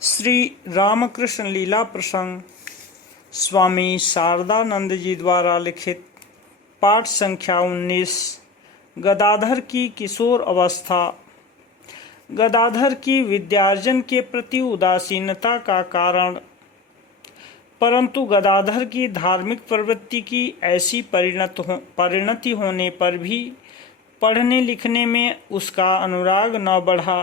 श्री रामकृष्ण लीला प्रसंग स्वामी शारदानंद जी द्वारा लिखित पाठ संख्या 19। गदाधर की किशोर अवस्था। गदाधर की विद्यार्जन के प्रति उदासीनता का कारण। परंतु गदाधर की धार्मिक प्रवृत्ति की ऐसी परिणति होने पर भी पढ़ने लिखने में उसका अनुराग न बढ़ा।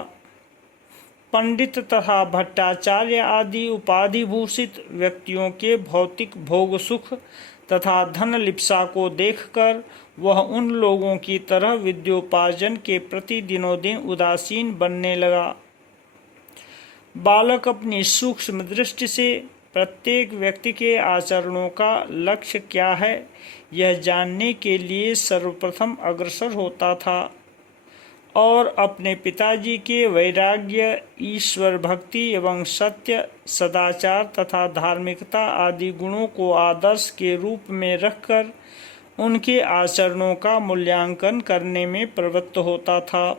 पंडित तथा भट्टाचार्य आदि उपाधिभूषित व्यक्तियों के भौतिक भोग सुख तथा धन लिप्सा को देखकर वह उन लोगों की तरह विद्योपार्जन के प्रति दिनों दिन उदासीन बनने लगा। बालक अपनी सूक्ष्म दृष्टि से प्रत्येक व्यक्ति के आचरणों का लक्ष्य क्या है यह जानने के लिए सर्वप्रथम अग्रसर होता था और अपने पिताजी के वैराग्य, ईश्वर भक्ति एवं सत्य, सदाचार तथा धार्मिकता आदि गुणों को आदर्श के रूप में रखकर उनके आचरणों का मूल्यांकन करने में प्रवृत्त होता था।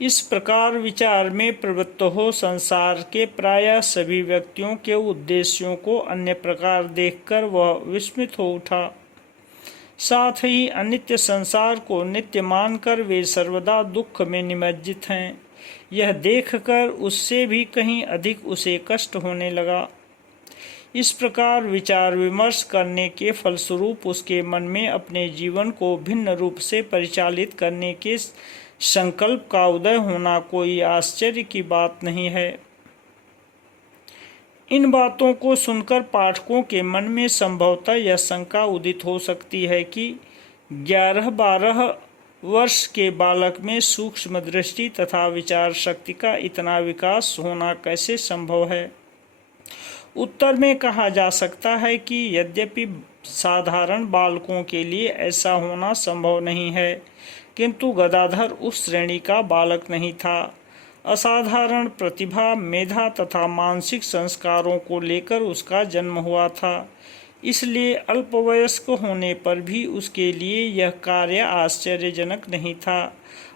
इस प्रकार विचार में प्रवृत्त हो संसार के प्रायः सभी व्यक्तियों के उद्देश्यों को अन्य प्रकार देखकर वह विस्मित हो उठा। साथ ही अनित्य संसार को नित्य मानकर वे सर्वदा दुख में निमज्जित हैं, यह देखकर उससे भी कहीं अधिक उसे कष्ट होने लगा। इस प्रकार विचार विमर्श करने के फलस्वरूप उसके मन में अपने जीवन को भिन्न रूप से परिचालित करने के संकल्प का उदय होना कोई आश्चर्य की बात नहीं है। इन बातों को सुनकर पाठकों के मन में संभवतः यह शंका उदित हो सकती है कि 11-12 वर्ष के बालक में सूक्ष्म दृष्टि तथा विचार शक्ति का इतना विकास होना कैसे संभव है। उत्तर में कहा जा सकता है कि यद्यपि साधारण बालकों के लिए ऐसा होना संभव नहीं है, किंतु गदाधर उस श्रेणी का बालक नहीं था। असाधारण प्रतिभा, मेधा तथा मानसिक संस्कारों को लेकर उसका जन्म हुआ था, इसलिए अल्पवयस्क होने पर भी उसके लिए यह कार्य आश्चर्यजनक नहीं था।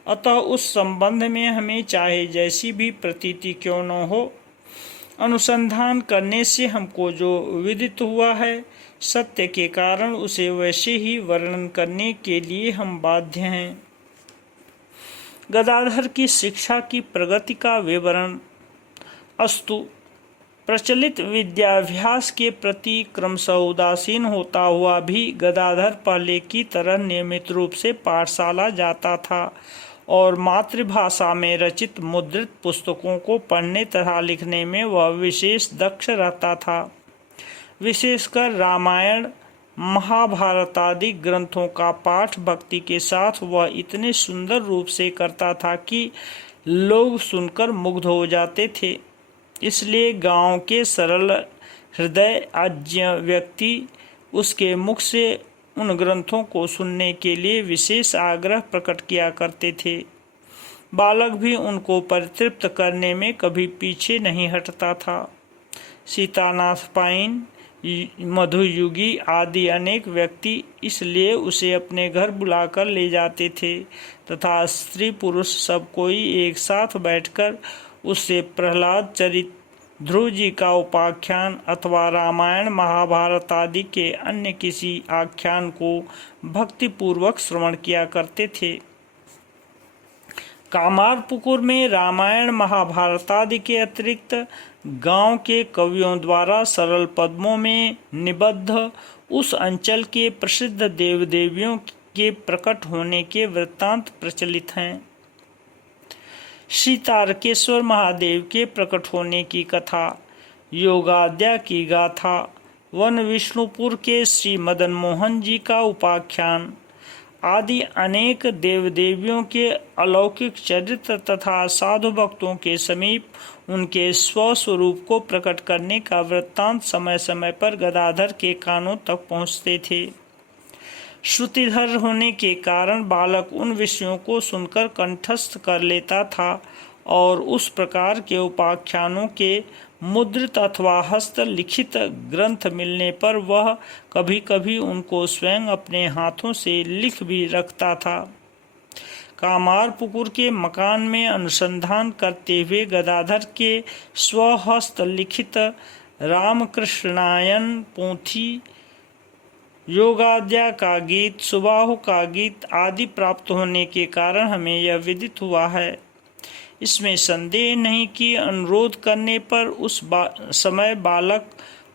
अतः उस संबंध में हमें चाहे जैसी भी प्रतीति क्यों न हो, अनुसंधान करने से हमको जो विदित हुआ है, सत्य के कारण उसे वैसे ही वर्णन करने के लिए हम बाध्य हैं। गदाधर की शिक्षा की प्रगति का विवरण। अस्तु, प्रचलित विद्याभ्यास के प्रति क्रमशः उदासीन होता हुआ भी गदाधर पहले की तरह नियमित रूप से पाठशाला जाता था और मातृभाषा में रचित मुद्रित पुस्तकों को पढ़ने तथा लिखने में वह विशेष दक्ष रहता था। विशेषकर रामायण, महाभारत आदि ग्रंथों का पाठ भक्ति के साथ वह इतने सुंदर रूप से करता था कि लोग सुनकर मुग्ध हो जाते थे। इसलिए गांव के सरल हृदय आज्ञ व्यक्ति उसके मुख से उन ग्रंथों को सुनने के लिए विशेष आग्रह प्रकट किया करते थे। बालक भी उनको परितृप्त करने में कभी पीछे नहीं हटता था। सीतानाथ पाइन, मधुयुगी आदि अनेक व्यक्ति इसलिए उसे अपने घर बुलाकर ले जाते थे तथा स्त्री पुरुष सब कोई एक साथ बैठकर उससे प्रहलाद चरित, ध्रुव जी का उपाख्यान अथवा रामायण महाभारत आदि के अन्य किसी आख्यान को भक्तिपूर्वक श्रवण किया करते थे। कामारपुकुर में रामायण महाभारत आदि के अतिरिक्त गांव के कवियों द्वारा सरल पद्यों में निबद्ध उस अंचल के प्रसिद्ध देव देवियों के प्रकट होने के वृत्तांत प्रचलित हैं। श्री तारकेश्वर महादेव के प्रकट होने की कथा, योगाद्या की गाथा, वन विष्णुपुर के श्री मदन मोहन जी का उपाख्यान आदि अनेक देव देवियों के अलौकिक चरित्र तथा साधु भक्तों के समीप उनके स्वस्वरूप को प्रकट करने का वृत्तांत समय समय पर गदाधर के कानों तक पहुँचते थे। श्रुतिधर होने के कारण बालक उन विषयों को सुनकर कंठस्थ कर लेता था और उस प्रकार के उपाख्यानों के मुद्रित अथवा हस्तलिखित ग्रंथ मिलने पर वह कभी कभी उनको स्वयं अपने हाथों से लिख भी रखता था। कामारपुकुर के मकान में अनुसंधान करते हुए गदाधर के स्वहस्त लिखित रामकृष्णायन पोथी, योगाद्या का गीत, सुबाहु का गीत आदि प्राप्त होने के कारण हमें यह विदित हुआ है। इसमें संदेह नहीं कि अनुरोध करने पर उस समय बालक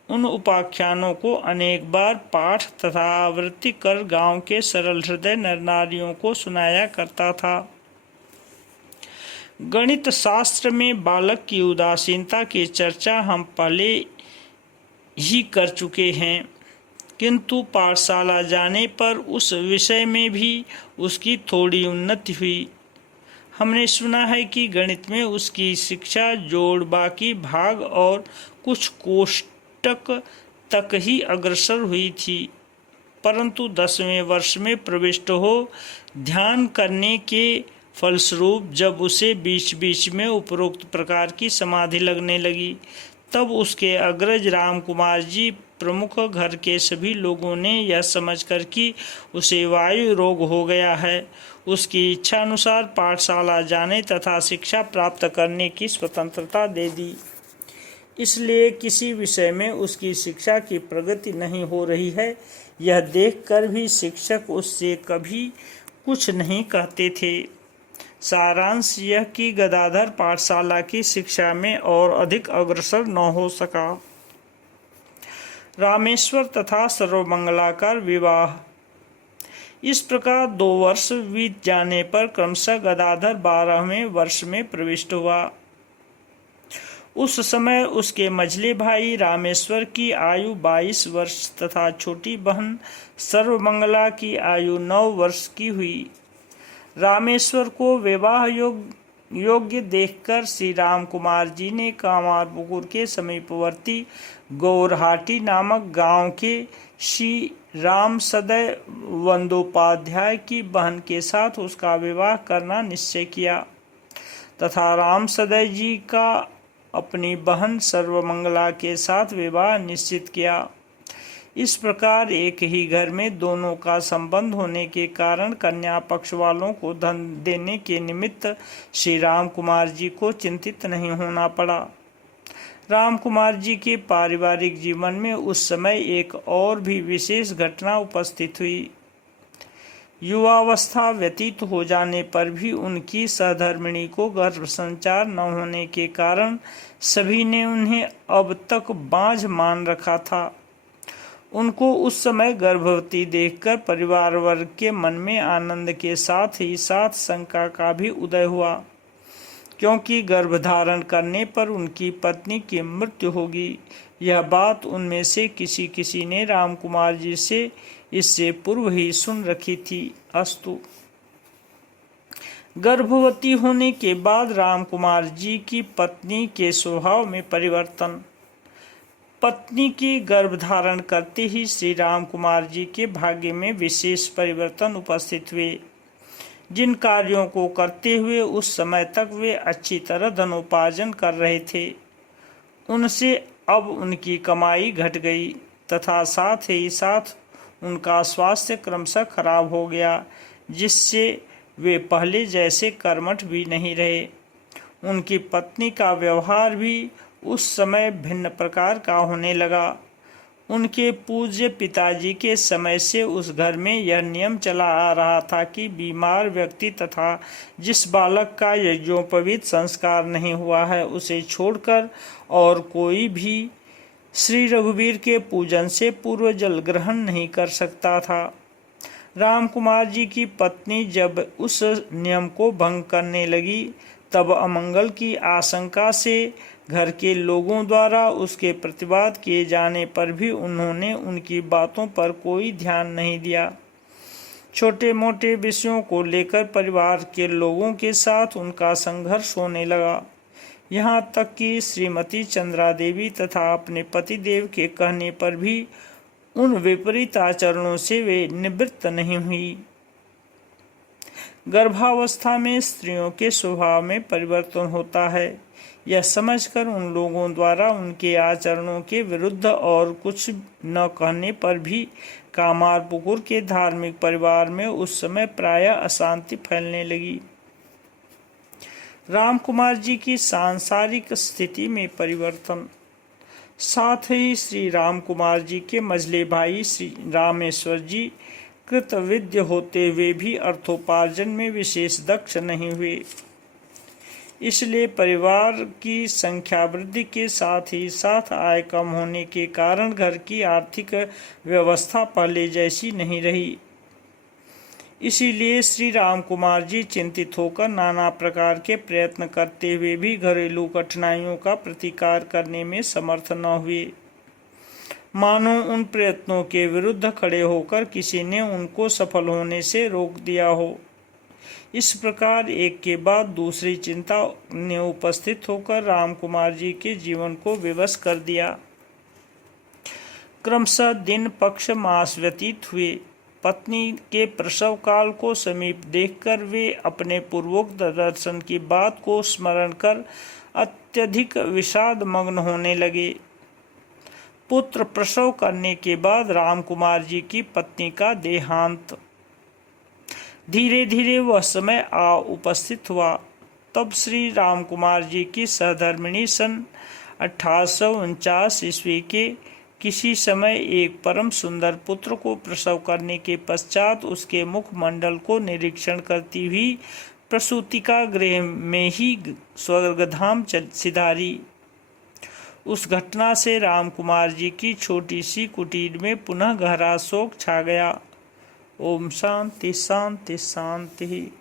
उन उपाख्यानों को अनेक बार पाठ तथा आवृत्ति कर गांव के सरल हृदय नर नारियों को सुनाया करता था। गणित शास्त्र में बालक की उदासीनता की चर्चा हम पहले ही कर चुके हैं, किंतु पाठशाला जाने पर उस विषय में भी उसकी थोड़ी उन्नति हुई। हमने सुना है कि गणित में उसकी शिक्षा जोड़, बाकी भाग और कुछ कोष्टक तक ही अग्रसर हुई थी, परंतु 10वें वर्ष में प्रविष्ट हो ध्यान करने के फलस्वरूप जब उसे बीच बीच में उपरोक्त प्रकार की समाधि लगने लगी, तब उसके अग्रज राम कुमार जी प्रमुख घर के सभी लोगों ने यह समझकर कि उसे वायु रोग हो गया है, उसकी इच्छा अनुसार पाठशाला जाने तथा शिक्षा प्राप्त करने की स्वतंत्रता दे दी। इसलिए किसी विषय में उसकी शिक्षा की प्रगति नहीं हो रही है, यह देखकर भी शिक्षक उससे कभी कुछ नहीं कहते थे। सारांश यह कि गदाधर पाठशाला की शिक्षा में और अधिक अग्रसर न हो सका। रामेश्वर तथा सर्वमंगलाकार विवाह। इस प्रकार 2 वर्ष बीत जाने पर क्रमशः गदाधर 12वें वर्ष में प्रविष्ट हुआ। उस समय उसके मझले भाई रामेश्वर की आयु 22 वर्ष तथा छोटी बहन सर्वमंगला की आयु 9 वर्ष की हुई। रामेश्वर को विवाह योग्य देखकर श्री राम कुमार जी ने कामारपुकुर के समीपवर्ती गौरहाटी नामक गांव के श्री राम सदय बंदोपाध्याय की बहन के साथ उसका विवाह करना निश्चय किया तथा राम सदय जी का अपनी बहन सर्वमंगला के साथ विवाह निश्चित किया। इस प्रकार एक ही घर में दोनों का संबंध होने के कारण कन्या पक्ष वालों को धन देने के निमित्त श्री राम कुमार जी को चिंतित नहीं होना पड़ा। राम कुमार जी के पारिवारिक जीवन में उस समय एक और भी विशेष घटना उपस्थित हुई। युवावस्था व्यतीत हो जाने पर भी उनकी सहधर्मिणी को गर्भ संचार न होने के कारण सभी ने उन्हें अब तक बांझ मान रखा था। उनको उस समय गर्भवती देखकर परिवार वर्ग के मन में आनंद के साथ ही साथ शंका का भी उदय हुआ, क्योंकि गर्भधारण करने पर उनकी पत्नी की मृत्यु होगी। यह बात उनमें से किसी ने राम कुमार जी से इससे पूर्व ही सुन रखी थी। अस्तु। गर्भवती होने के बाद राम कुमार जी की पत्नी के स्वभाव में परिवर्तन। पत्नी की गर्भधारण करते ही श्री राम कुमार जी के भाग्य में विशेष परिवर्तन उपस्थित हुए। जिन कार्यों को करते हुए उस समय तक वे अच्छी तरह धनोपार्जन कर रहे थे, उनसे अब उनकी कमाई घट गई तथा साथ ही साथ उनका स्वास्थ्य क्रमशः खराब हो गया, जिससे वे पहले जैसे कर्मठ भी नहीं रहे। उनकी पत्नी का व्यवहार भी उस समय भिन्न प्रकार का होने लगा। उनके पूज्य पिताजी के समय से उस घर में यह नियम चला आ रहा था कि बीमार व्यक्ति तथा जिस बालक का यज्ञोपवीत संस्कार नहीं हुआ है उसे छोड़कर और कोई भी श्री रघुवीर के पूजन से पूर्व जल ग्रहण नहीं कर सकता था। राम कुमार जी की पत्नी जब उस नियम को भंग करने लगी, तब अमंगल की आशंका से घर के लोगों द्वारा उसके प्रतिवाद किए जाने पर भी उन्होंने उनकी बातों पर कोई ध्यान नहीं दिया। छोटे मोटे विषयों को लेकर परिवार के लोगों के साथ उनका संघर्ष होने लगा। यहाँ तक कि श्रीमती चंद्रा देवी तथा अपने पतिदेव के कहने पर भी उन विपरीत आचरणों से वे निवृत्त नहीं हुई। गर्भावस्था में स्त्रियों के स्वभाव में परिवर्तन होता है। यह समझकर उन लोगों द्वारा उनके आचरणों के विरुद्ध और कुछ न कहने पर भी कामारपुकुर के धार्मिक परिवार में उस समय प्रायः अशांति फैलने लगी। रामकुमार जी की सांसारिक स्थिति में परिवर्तन। साथ ही श्री रामकुमार जी के मझले भाई श्री रामेश्वर जी कृतविद्य होते हुए भी अर्थोपार्जन में विशेष दक्ष नहीं हुए। इसलिए परिवार की संख्या वृद्धि के साथ ही साथ आय कम होने के कारण घर की आर्थिक व्यवस्था पहले जैसी नहीं रही। इसीलिए श्री रामकुमार जी चिंतित होकर नाना प्रकार के प्रयत्न करते हुए भी घरेलू कठिनाइयों का प्रतिकार करने में समर्थ न हुए। मानो उन प्रयत्नों के विरुद्ध खड़े होकर किसी ने उनको सफल होने से रोक दिया हो। इस प्रकार एक के बाद दूसरी चिंता ने उपस्थित होकर रामकुमार जी के जीवन को विवश कर दिया। क्रमशः दिन पक्ष मास व्यतीत हुए। पत्नी के प्रसव काल को समीप देखकर वे अपने पूर्वोक्त दर्शन की बात को स्मरण कर अत्यधिक विषाद मग्न होने लगे। पुत्र प्रसव करने के बाद रामकुमार जी की पत्नी का देहांत। धीरे धीरे वह समय आ उपस्थित हुआ। तब श्री रामकुमार जी की सहधर्मिणी सन 1849 ईस्वी के किसी समय एक परम सुंदर पुत्र को प्रसव करने के पश्चात उसके मुखमंडल को निरीक्षण करती हुई प्रसूतिका गृह में ही स्वर्गधाम सिधारी। उस घटना से रामकुमार जी की छोटी सी कुटीर में पुनः गहरा शोक छा गया। ओम शांति शांति शांति।